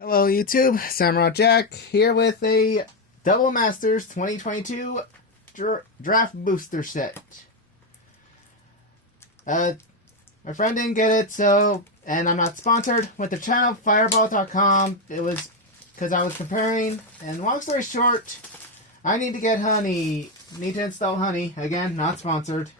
Hello YouTube, Samurai Jack here with a Double Masters 2022 Draft Booster Set. My friend didn't get it, and I'm not sponsored. Went to channel fireball.com. It was because I was comparing, and long story short, I need to get Honey. Need to install Honey. Again, not sponsored.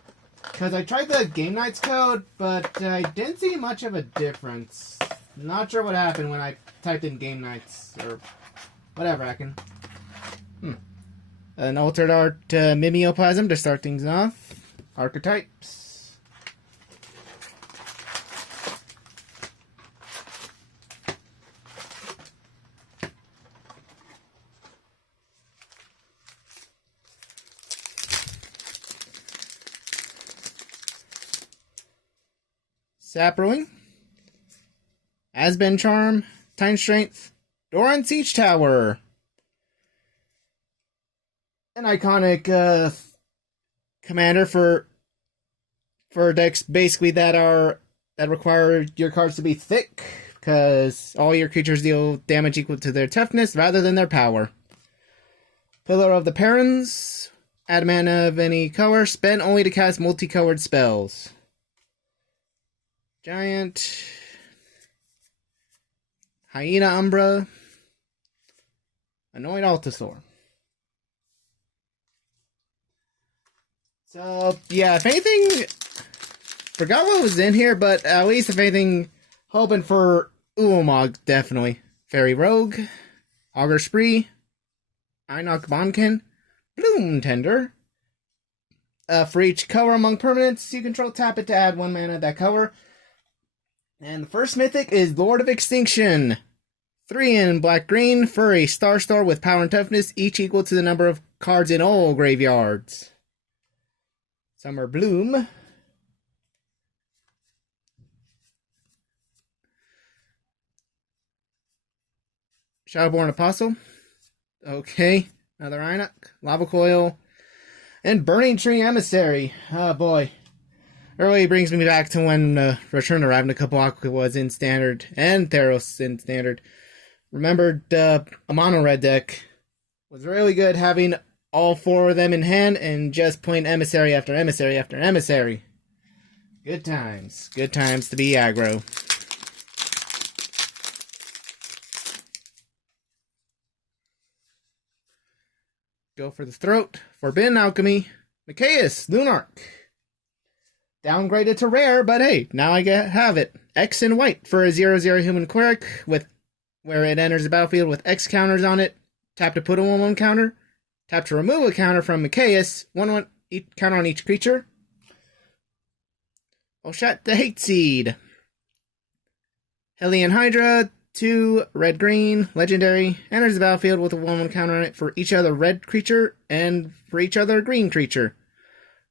Because I tried the Game Nights code, but I didn't see much of a difference. Not sure what happened when I typed in Game Nights, or whatever I can. An Altered Art Mimeoplasm to start things off. Archetypes. Saproing. Asben Charm. Time Strength. Doran Siege Tower. An iconic commander for decks basically that require your cards to be thick, because all your creatures deal damage equal to their toughness rather than their power. Pillar of the Perins. Add mana of any color, spend only to cast multicolored spells. Giant. Hyena Umbra. Annoyed Altasaur. So, yeah, if anything, forgot what was in here, but at least if anything, hoping for Ulamog, definitely. Fairy Rogue, Augur Spree, Einok Bonkin, Bloom Tender. For each color among permanents you control, tap it to add 1 mana of that color. And the first mythic is Lord of Extinction. 3 in black-green for a Star Store with power and toughness, each equal to the number of cards in all graveyards. Summer Bloom. Shadowborn Apostle. Okay, another Einok. Lava Coil. And Burning Tree Emissary. Oh boy. It really brings me back to when Return to Ravnica Aqua was in Standard, and Theros in Standard. Remembered a mono red deck was really good having all 4 of them in hand and just playing emissary after emissary after emissary. Good times. Good times to be aggro. Go for the throat. Forbidden Alchemy. Mikaeus, Lunarch. Downgraded to rare, but hey, now I have it. X and white for a 0/0 human cleric with where it enters the battlefield with X counters on it. Tap to put a 1/1 counter. Tap to remove a counter from Mikaeus. 1/1 counter on each creature. Oshat the Hate Seed. Hellion Hydra. 2 red-green. Legendary. Enters the battlefield with a 1/1 counter on it for each other red creature and for each other green creature.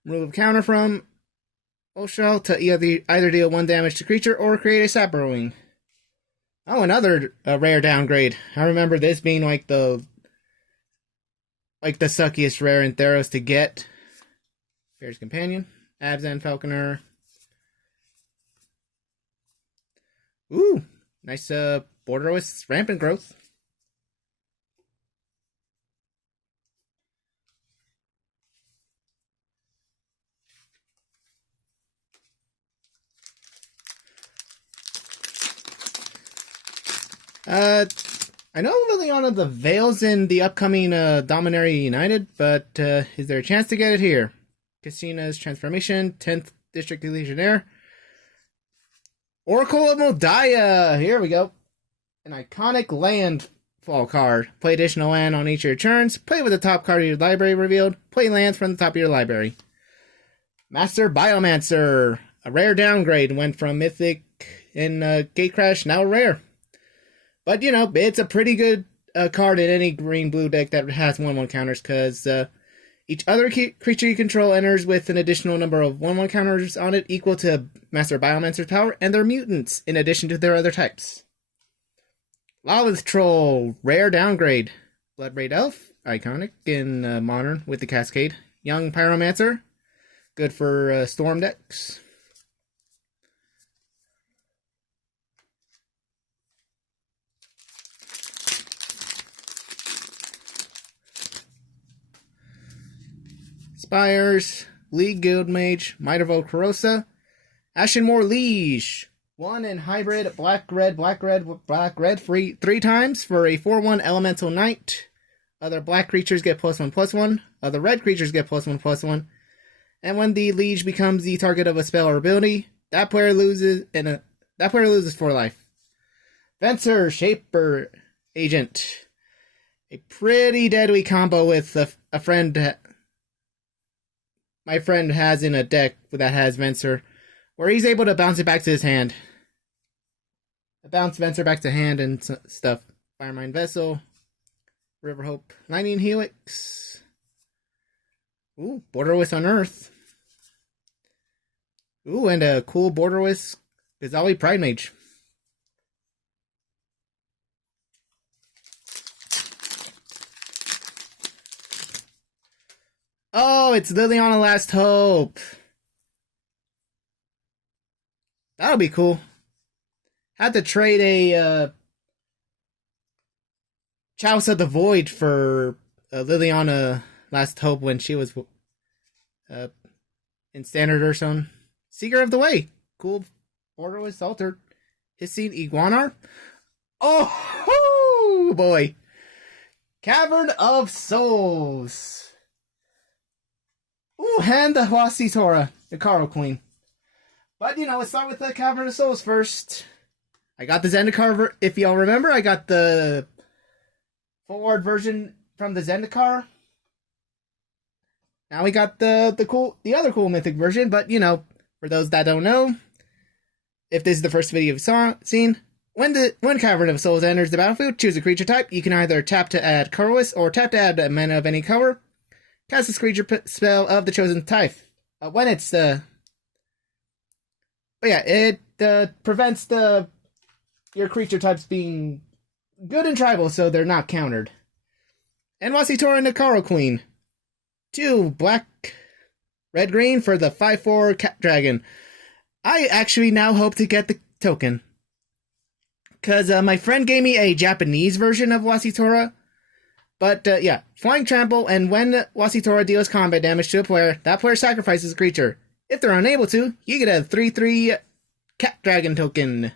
Remove a counter from Oshal to either deal 1 damage to creature or create a Saproing. Oh, another rare downgrade. I remember this being like the suckiest rare in Theros to get. Bear's Companion, Abzan Falconer. Ooh, nice border with Rampant Growth. I know Liliana the Veil's in the upcoming Dominaria United, but is there a chance to get it here? Cassina's Transformation, 10th District Legionnaire. Oracle of Moldiah! Here we go. An iconic landfall card. Play additional land on each of your turns. Play with the top card of your library revealed. Play lands from the top of your library. Master Biomancer. A rare downgrade. Went from Mythic in Gatecrash, now rare. But, you know, it's a pretty good card in any green-blue deck that has 1/1 counters, because each other creature you control enters with an additional number of 1/1 counters on it equal to Master Biomancer's power and their mutants, in addition to their other types. Lawless Troll, rare downgrade. Bloodbraid Elf, iconic in Modern with the Cascade. Young Pyromancer, good for Storm decks. Spires, League Guild Mage, Mithervoe Karosa, Ashenmoor Liege. 1 in hybrid, black red, free 3 times for a 4/1 elemental knight. Other black creatures get +1/+1. Other red creatures get +1/+1. And when the liege becomes the target of a spell or ability, that player loses 4 life. Venser Shaper Agent. A pretty deadly combo with a friend. My friend has in a deck that has Venser, where he's able to bounce it back to his hand. Bounce Venser back to hand and stuff. Firemind Vessel, Riverhope, Lightning Helix. Ooh, Borderless Unearth. Ooh, and a cool Borderless Ghazali Pridemage. Oh, it's Liliana Last Hope. That'll be cool. Had to trade a Chalice of the Void for Liliana Last Hope when she was in Standard or something. Seeker of the Way. Cool. Borderless Altar. Hissing Iguanar. Oh, boy. Cavern of Souls. Ooh, and the Wasitora, the Caro Queen. But, let's start with the Cavern of Souls first. I got the Zendikar, if y'all remember, I got the full art version from the Zendikar. Now we got the other cool mythic version, but, for those that don't know, if this is the first video you've seen, when Cavern of Souls enters the battlefield, choose a creature type. You can either tap to add colorless or tap to add a mana of any color. Cast this creature spell of the chosen type. When it's it prevents your creature types being good and tribal, so they're not countered. And Wasitora and the Caro Queen. 2 black, red, green for the 5/4 cat dragon. I actually now hope to get the token. Because my friend gave me a Japanese version of Wasitora. But, Flying Trample, and when Wasitora deals combat damage to a player, that player sacrifices a creature. If they're unable to, you get a 3/3 cat dragon token.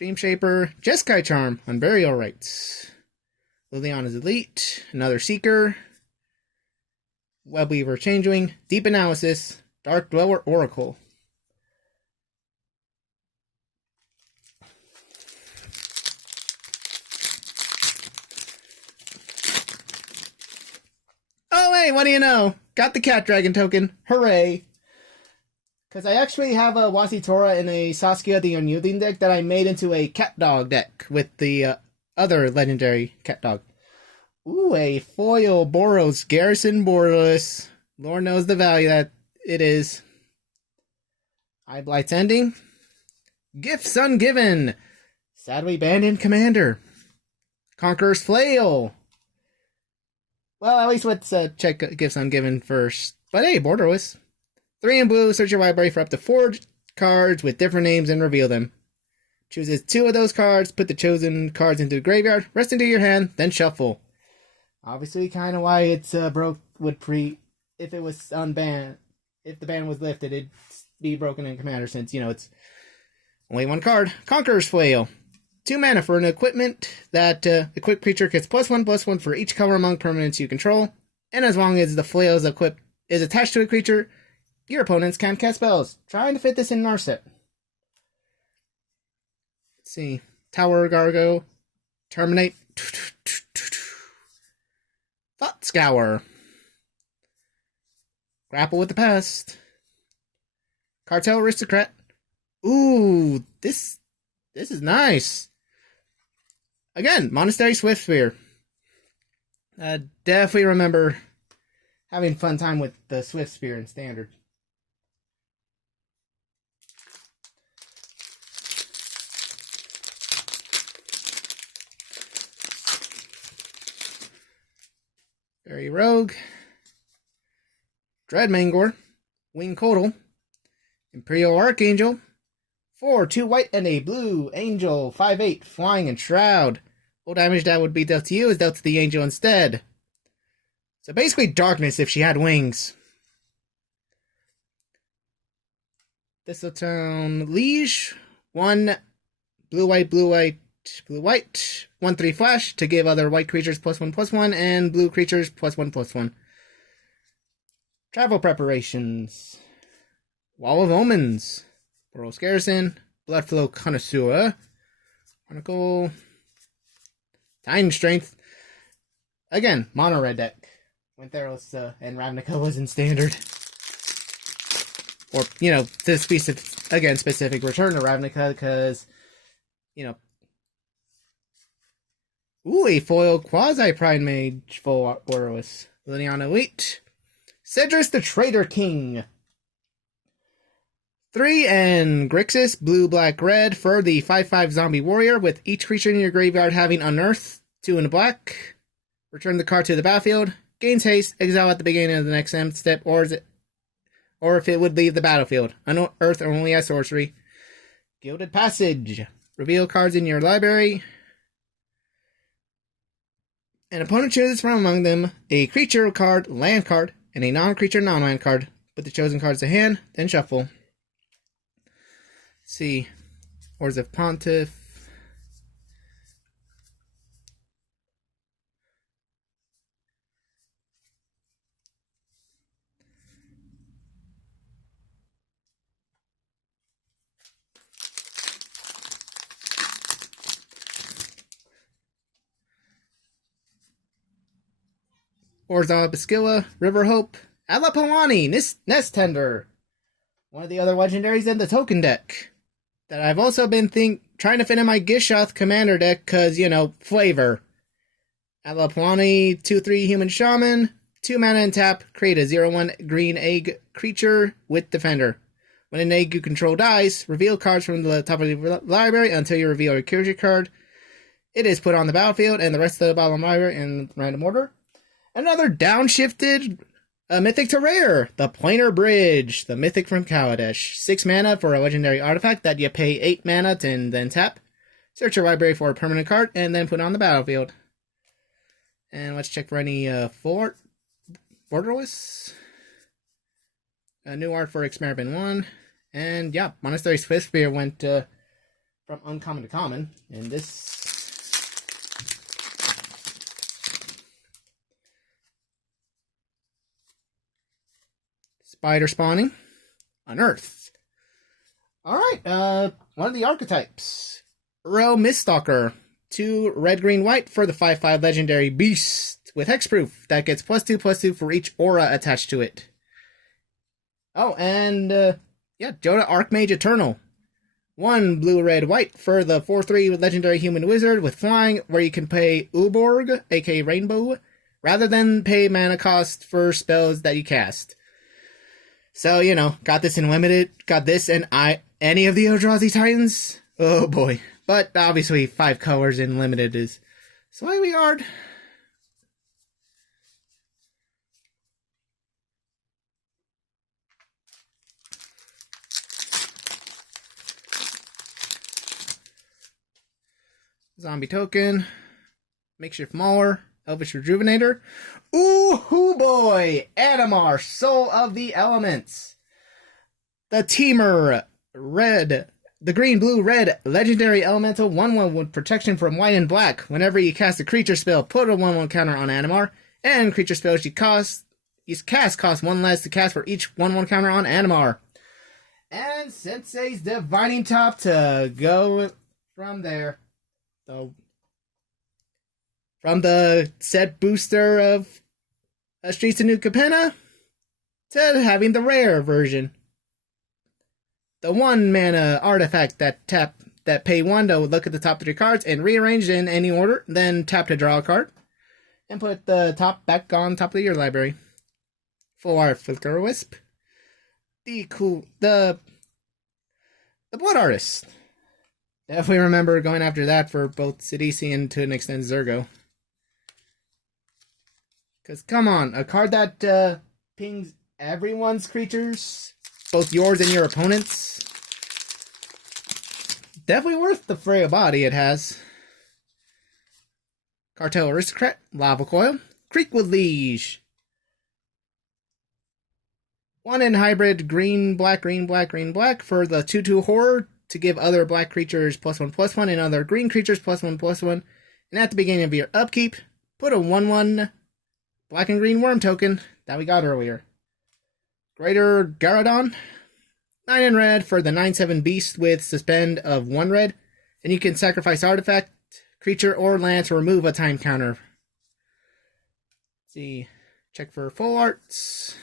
Dreamshaper, Jeskai Charm, on Burial Rites. Liliana's Elite, another Seeker. Webweaver Changeling, Deep Analysis, Dark Dweller Oracle. Oh, hey, what do you know? Got the Cat Dragon token. Hooray! Because I actually have a Wasitora in a Saskia the Unyielding deck that I made into a Cat Dog deck with the other legendary Cat Dog. Ooh, a foil Boros Garrison Borderless. Lord knows the value that it is. Eye Blight's Ending. Gifts Ungiven. Sadly Abandoned Commander. Conqueror's Flail. Well, at least let's check Gifts Ungiven first. But hey, Borderless. 3 in blue, search your library for up to 4 cards with different names and reveal them. Chooses 2 of those cards, put the chosen cards into the graveyard, rest into your hand, then shuffle. Obviously, kind of why it's broke would if it was unbanned, if the ban was lifted, it'd be broken in Commander since, it's only 1 card. Conqueror's Flail. 2 mana for an equipment that equipped creature gets +1/+1 for each color among permanents you control, and as long as the flail is attached to a creature, your opponents can't cast spells. Trying to fit this in Narset. Let's see. Tower Gargo. Terminate. Thought Scour. Grapple with the Past. Cartel Aristocrat. Ooh, this is nice. Again, Monastery Swiftspear. Definitely remember having fun time with the Swiftspear in Standard. Fairy Rogue. Dreadmangor. Wing Coatl. Imperial Archangel. 4, 2 white and a blue angel, 5/8, flying and shroud. All damage that would be dealt to you is dealt to the angel instead. So basically darkness if she had wings. Thistletown Liege. 1 blue, white, blue, white, blue, white. 1/3 flash to give other white creatures +1/+1 and blue creatures +1/+1. Travel preparations. Wall of Omens. Boros Garrison. Bloodflow Connoisseur. Chronicle. Time Strength. Again, mono red deck. When Theros and Ravnica was in standard. Or, you know, to specific return to Ravnica because, you know. Ooh, a foil Quasi-Pride Mage for Boros. Liliana Elite. Cedrus the Traitor King. 3 and Grixis, blue, black, red for the 5/5 zombie warrior with each creature in your graveyard having unearthed 2 in black. Return the card to the battlefield. Gains haste, exile at the beginning of the next step, or if it would leave the battlefield. Unearth only as sorcery. Gilded Passage. Reveal cards in your library. An opponent chooses from among them a creature card, land card, and a non-creature non-land card. Put the chosen cards to hand, then shuffle. Let's see. Oars of Pontiff. Orzhov Basquilla, River Hope, Alapalani, Nest Tender. One of the other legendaries in the token deck. That I've also been trying to fit in my Gishoth commander deck because, you know, flavor. Alapalani, 2/3 Human Shaman, 2 mana and tap, create a 0/1 green egg creature with Defender. When an egg you control dies, reveal cards from the top of the library until you reveal a creature card. It is put on the battlefield and the rest of the bottom library in random order. Another downshifted mythic to rare, the Planar Bridge, the mythic from Kaladesh. 6 mana for a legendary artifact that you pay 8 mana and then tap. Search your library for a permanent card and then put it on the battlefield. And let's check for any borderless. A new art for Experiment 1. And yeah, Monastery Swiftspear went from uncommon to common. And this... Spider Spawning. Unearthed. Alright, one of the archetypes. Uro Miststalker. 2 red, green, white for the 5/5 legendary beast with hexproof that gets +2/+2 for each aura attached to it. Oh, and yeah, Jodah Archmage Eternal. 1 blue, red, white for the 4/3 legendary human wizard with flying, where you can pay Uborg, aka Rainbow, rather than pay mana cost for spells that you cast. So, you know, got this in limited, got this and any of the Eldrazi Titans. Oh boy. But obviously 5 colors in limited is slightly hard. Zombie Token. Makeshift Mauler. Elvish Rejuvenator. Ooh boy! Animar, Soul of the Elements. The Teamer, red. The green, blue, red, legendary elemental, 1/1 with protection from white and black. Whenever you cast a creature spell, put a 1/1 counter on Animar. And creature spells you cast cost 1 less to cast for each 1/1 counter on Animar. And Sensei's Divining Top to go from there. So... from the set booster of Streets of New Capenna to having the rare version. The 1 mana artifact that pay 1 to look at the top 3 cards and rearrange in any order, then tap to draw a card and put the top back on top of your library. Full art Flicker Wisp. The Blood Artist. Definitely remember going after that for both Sidisi and to an extent Zergo. Because, come on, a card that pings everyone's creatures, both yours and your opponent's, definitely worth the frail body it has. Cartel Aristocrat, Lava Coil, Creekwood Liege, 1 in hybrid green, black, green, black, green, black for the 2/2 horror to give other black creatures +1/+1 and other green creatures +1/+1. And at the beginning of your upkeep, put a 1/1 black and green worm token that we got earlier. Greater Garadon. 9 in red for the 9/7 beast with suspend of 1 red. And you can sacrifice artifact, creature, or land to remove a time counter. Let's see. Check for full arts.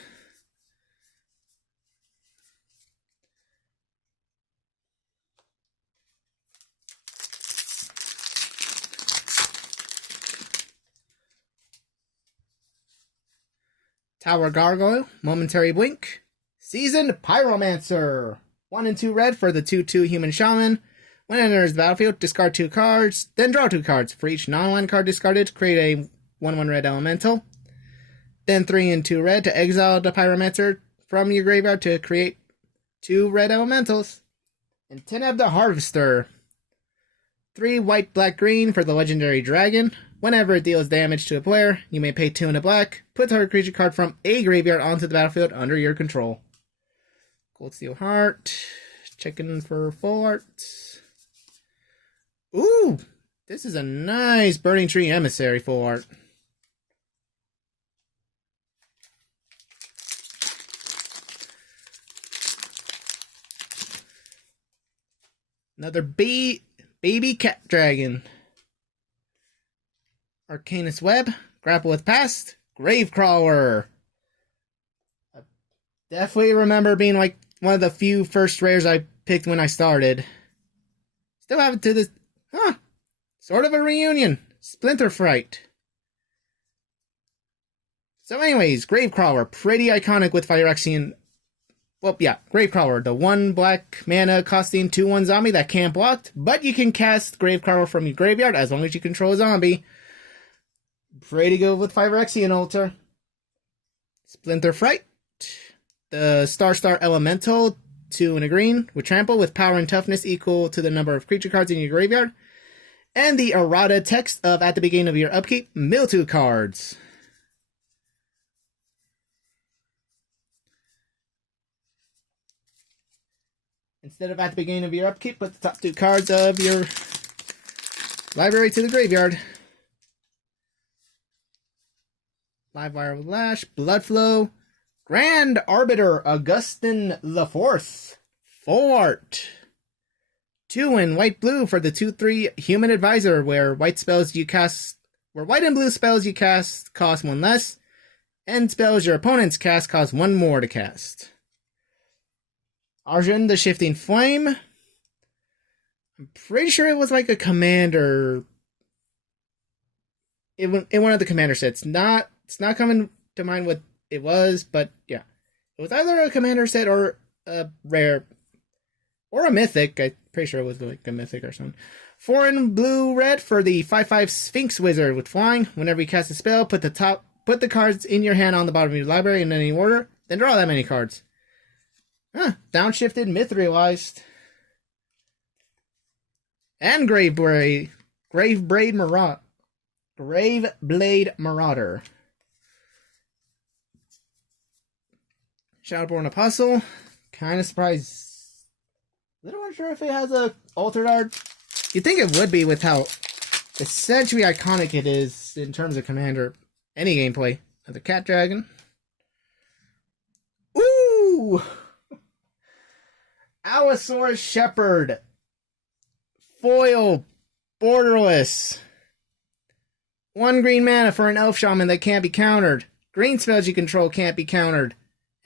Tower Gargoyle, Momentary Blink. Seasoned Pyromancer. 1 and 2 red for the 2/2 Human Shaman. When it enters the battlefield, discard 2 cards, then draw 2 cards. For each non-land card discarded, create a 1/1 red elemental. Then 3 and 2 red to exile the Pyromancer from your graveyard to create 2 red elementals. And Teneb the Harvester. 3 white, black, green for the legendary dragon. Whenever it deals damage to a player, you may pay 2 and a black. Put target creature card from a graveyard onto the battlefield under your control. Cold Steel Heart. Checking for full art. Ooh! This is a nice Burning Tree Emissary full art. Another baby cat dragon. Arcanus Web, Grapple with Past, Gravecrawler. I definitely remember being like one of the few first rares I picked when I started. Still have it to this. Sort of a reunion. Splinter Fright. So anyways, Gravecrawler, pretty iconic with Phyrexian. Well, yeah, Gravecrawler, the 1 black mana costing 2/1 zombie that can't block, but you can cast Gravecrawler from your graveyard as long as you control a zombie. Pretty good with Phyrexian Altar. Splinter Fright. The Star Elemental, 2 and a green, with trample with power and toughness equal to the number of creature cards in your graveyard. And the errata text of at the beginning of your upkeep, mill 2 cards. Instead of at the beginning of your upkeep, put the top 2 cards of your library to the graveyard. Livewire with Lash, Bloodflow, Grand Arbiter, Augustin the Fourth, full art. 2 in white blue for the 2/3 Human Advisor, where white and blue spells you cast cost 1 less, and spells your opponents cast cost 1 more to cast. Arjun the Shifting Flame. I'm pretty sure it was like a commander. In one of the commander sets. It's not coming to mind what it was, but yeah. It was either a commander set or a rare. Or a mythic. I'm pretty sure it was like a mythic or something. 4 in blue-red for the 5/5 Sphinx Wizard with flying. Whenever you cast a spell, put the cards in your hand on the bottom of your library in any order, then draw that many cards. Downshifted, Myth-realized. And Graveblade Marauder. Shadowborn Apostle. Kind of surprised. Little unsure if it has a altered art. You'd think it would be with how essentially iconic it is in terms of Commander. Any gameplay. Another Cat Dragon. Ooh! Allosaurus Shepherd. Foil. Borderless. 1 green mana for an Elf Shaman that can't be countered. Green spells you control can't be countered.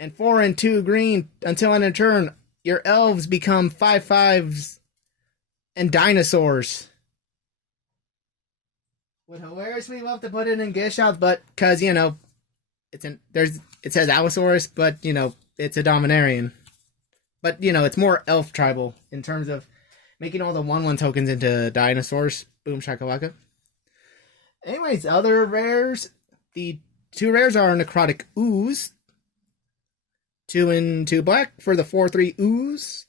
And 4 and 2 green until end of turn. Your elves become 5/5s and dinosaurs. Would hilariously love to put it in Gish out, but because it says Allosaurus, but it's a Dominarian. But it's more elf tribal in terms of making all the 1/1 tokens into dinosaurs. Boom shakalaka. Anyways, other rares. The 2 rares are Necrotic Ooze. 2 and 2 black for the 4/3 Ooze.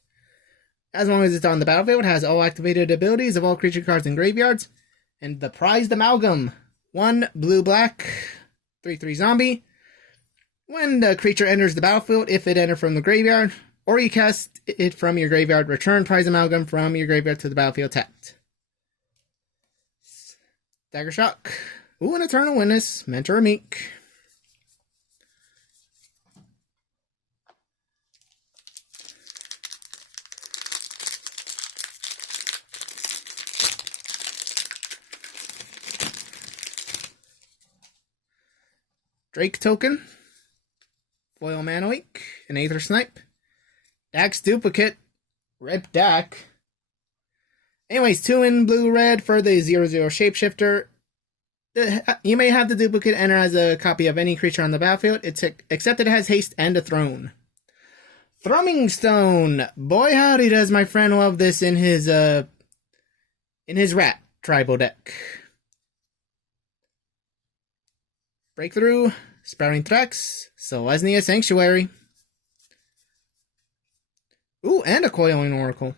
As long as it's on the battlefield, it has all activated abilities of all creature cards in graveyards. And the Prized Amalgam. 1 blue-black, 3/3 zombie. When the creature enters the battlefield, if it enters from the graveyard, or you cast it from your graveyard, return Prize Amalgam from your graveyard to the battlefield tapped. Dagger Shock. Ooh, an Eternal Witness. Mentor a Meek. Drake Token. Foil Mana Weak. An Aether Snipe. Dax Duplicate. Rip Dak. Anyways, 2 in blue-red for the 0/0 Shapeshifter. You may have the duplicate enter as a copy of any creature on the battlefield, except it has haste and a throne. Thrumming Stone. Boy howdy does my friend love this in his rat tribal deck. Breakthrough. Sprouting Threx. Selesnya Sanctuary. Ooh, and a Coiling Oracle.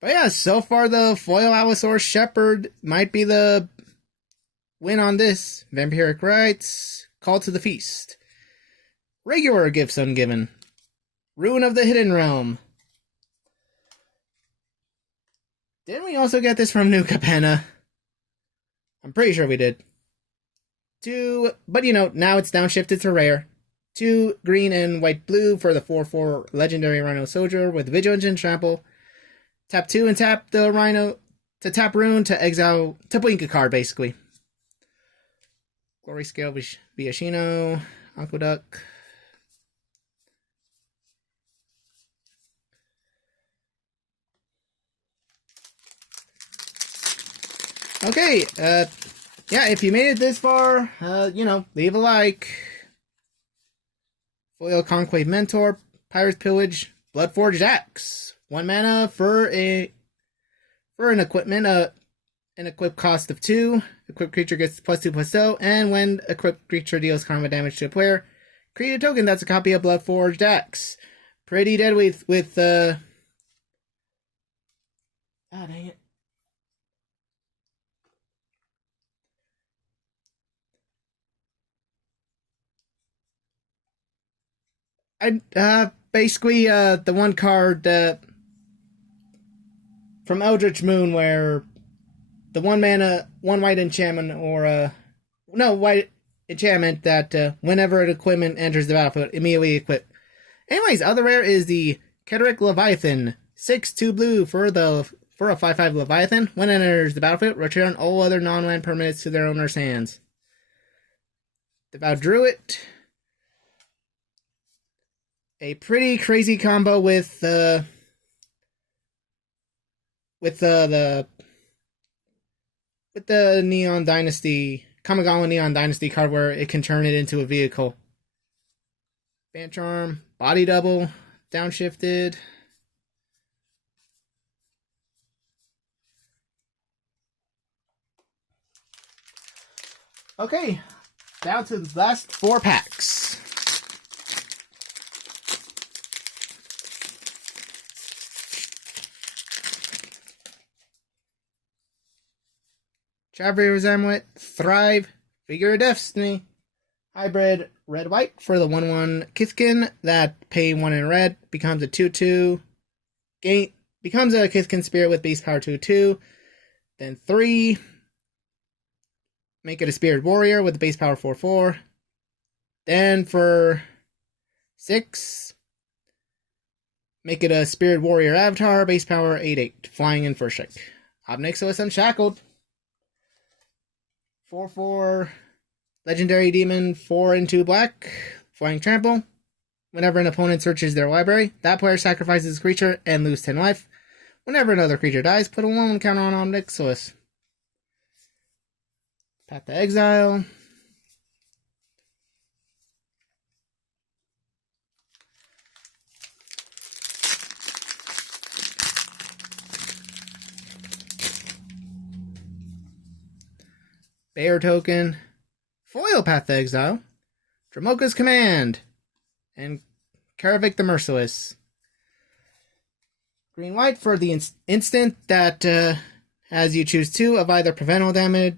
But yeah, so far the Foil Allosaurus Shepherd might be the win on this. Vampiric Rites, Call to the Feast. Regular Gifts Ungiven. Ruin of the Hidden Realm. Didn't we also get this from New Capenna? I'm pretty sure we did. 2, but now it's downshifted to rare. 2 green and white blue for the 4/4 Legendary Rhino Soldier with Vigilance and Trample. Tap 2 and tap the Rhino to tap Rune to exile, to blink a card, basically. Glory Scale Viashino, Aqueduct. Okay, yeah, if you made it this far, leave a like. Foil Conclave Mentor, Pirate's Pillage, Bloodforged Axe. 1 mana for an equipment, an equip cost of 2. Equipped creature gets +2/+0, and when equipped creature deals combat damage to a player, create a token that's a copy of Bloodforged Axe. Pretty dead with ah, dang it. Basically, the one card, from Eldritch Moon, where the 1 mana, 1 white enchantment, or white enchantment that whenever an equipment enters the battlefield, immediately equip. Anyways, other rare is the Keteric Leviathan. 6/2 blue for a 5/5 Leviathan. When it enters the battlefield, return all other non-land permanents to their owner's hands. Devout Druid. A pretty crazy combo with the Neon Dynasty, Kamigawa Neon Dynasty card where it can turn it into a vehicle. Fan Charm, Body Double, Downshifted. Okay, down to the last 4 packs. Traveler's Amulet, Thrive, Figure of Destiny, Hybrid Red-White for the 1/1 Kithkin that pay 1 in red, becomes a 2/2, becomes a Kithkin Spirit with base power 2/2, then 3, make it a Spirit Warrior with the base power 4/4, then for 6, make it a Spirit Warrior Avatar, base power 8/8, flying in first strike. Obnixilis Unshackled. 4/4 Legendary Demon, 4/2 black, Flying Trample. Whenever an opponent searches their library, that player sacrifices a creature and loses 10 life. Whenever another creature dies, put a 1/1 counter on Obnixilis. Path to Exile. Bear Token, Foil Path to Exile, Dramoka's Command, and Karavik the Merciless. Green white for the instant that, as you choose 2 of either prevent all damage,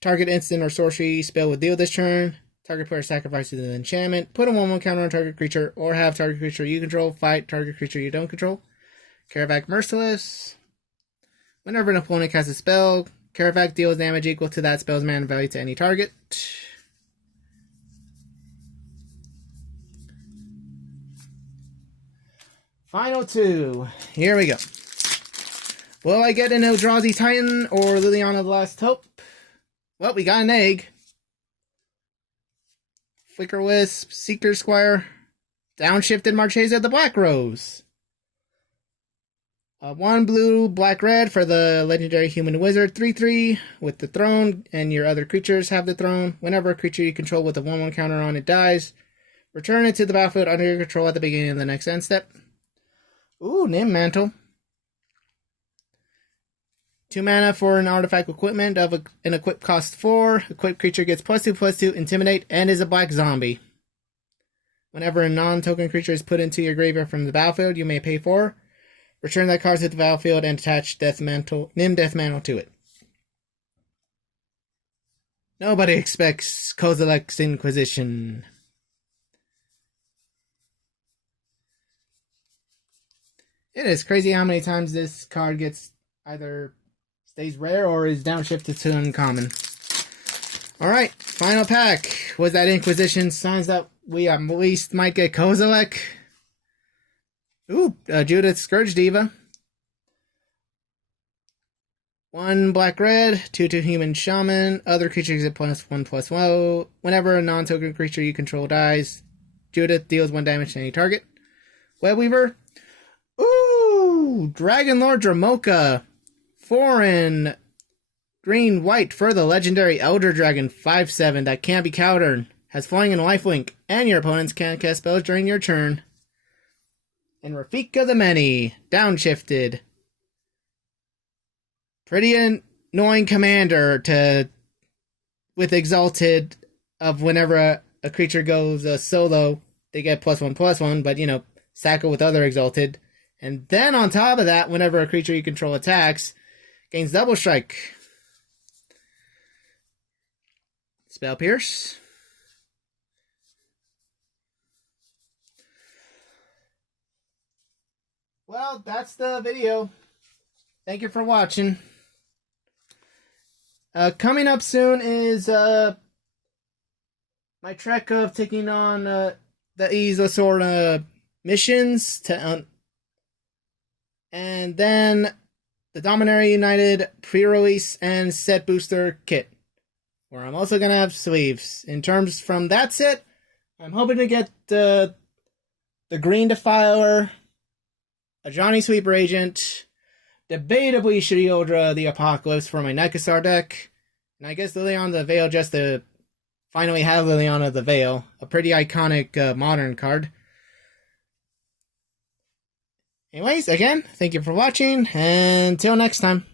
target instant or sorcery spell will deal this turn. Target player sacrifices an enchantment. Put a 1/1 counter on target creature, or have target creature you control fight target creature you don't control. Karavak Merciless. Whenever an opponent casts a spell, Karavak deals damage equal to that spell's mana value to any target. Final 2. Here we go. Will I get an Eldrazi Titan or Liliana the Last Hope? Well, we got an egg. Flicker Wisp, Seeker Squire, Downshifted Marchesa the Black Rose. 1 blue, black red for the legendary human wizard, 3/3 with the throne, and your other creatures have the throne. Whenever a creature you control with a 1/1 counter on it dies, return it to the battlefield under your control at the beginning of the next end step. Ooh, Nim Mantle. 2 mana for an artifact equipment of an equip cost 4. Equipped creature gets +2/+2, intimidate, and is a black zombie. Whenever a non-token creature is put into your graveyard from the battlefield, you may pay 4. Return that card to the battlefield and attach Nim Death Mantle to it. Nobody expects Kozilek's Inquisition. It is crazy how many times this card gets either stays rare or is downshifted to uncommon. Alright, final pack. Was that Inquisition signs that we at least might get Kozilek? Ooh, Judith Scourge Diva. 1 black red, 2/2 human shaman. Other creatures get +1/+1. Whenever a non-token creature you control dies, Judith deals 1 damage to any target. Webweaver. Ooh, Dragon Lord Dramoka. 4 green white for the legendary Elder Dragon 5/7 that can't be countered. Has flying and lifelink, and your opponents can't cast spells during your turn. And Rafika the Many, downshifted. Pretty annoying commander with Exalted of whenever a creature goes solo, they get +1/+1, but sack it with other Exalted. And then on top of that, whenever a creature you control attacks, gains double strike. Spell Pierce. Well, that's the video. Thank you for watching. Coming up soon is my trek of taking on the Isla Sorna missions and then the Dominaria United pre-release and set booster kit, where I'm also gonna have sleeves. In terms from that set, I'm hoping to get the Green Defiler, a Johnny Sweeper Agent, debatably Shriodra the Apocalypse for my Nykasar deck, and I guess Liliana the Veil just to finally have Liliana the Veil, a pretty iconic modern card. Anyways, again, thank you for watching, and until next time.